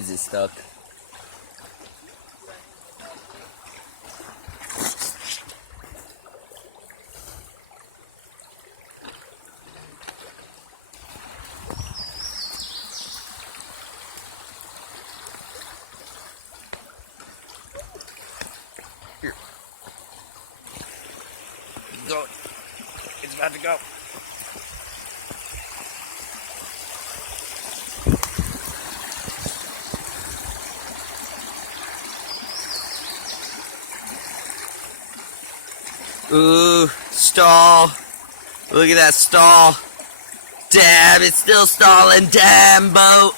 Is it stuck? Here. Go. It's about to go. Ooh, stall. Look at that stall. Damn, it's still stalling. Damn, boat.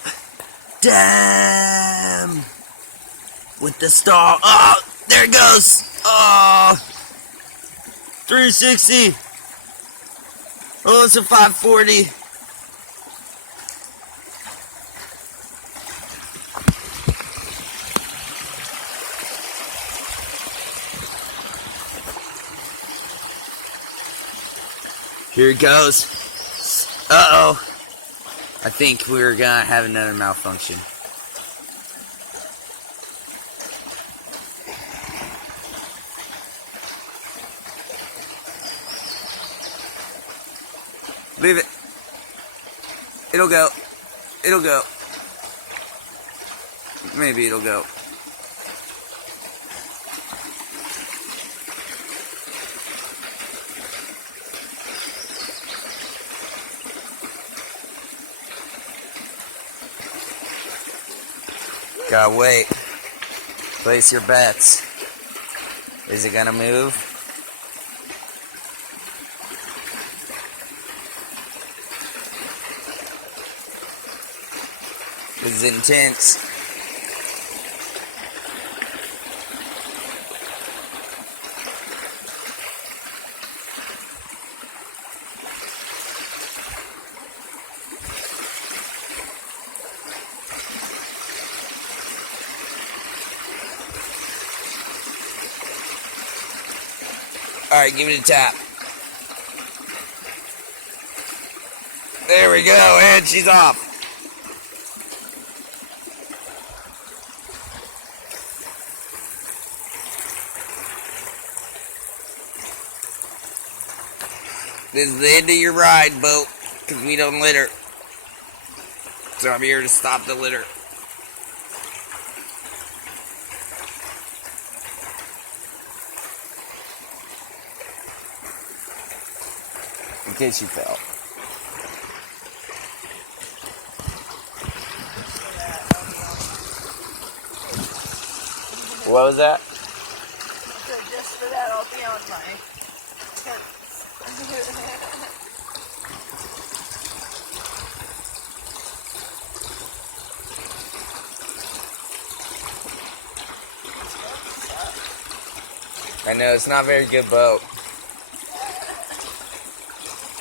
Damn. With the stall. Oh, there it goes. Oh. 360. Oh, it's a 540. Here it goes. Uh-oh. I think we're gonna have another malfunction. Leave it. It'll go. It'll go. Maybe it'll go. Gotta wait. Place your bets. Is it gonna move? This is intense. Alright, give it a tap. There we go, and she's off. This is the end of your ride, boat, because we don't litter. So I'm here to stop the litter. In case you fell. What was that? So just for that, I'll be on my tents. I know, it's not a very good boat.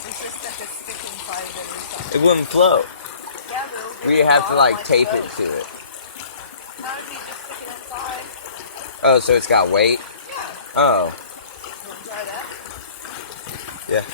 It's just like a sticking side of it or something. It wouldn't float. Yeah, but it'll We get have to bottom like tape the it boat. to it. How did you just stick it inside? Oh, so it's got weight? Yeah. Oh. You want to try that? Yeah.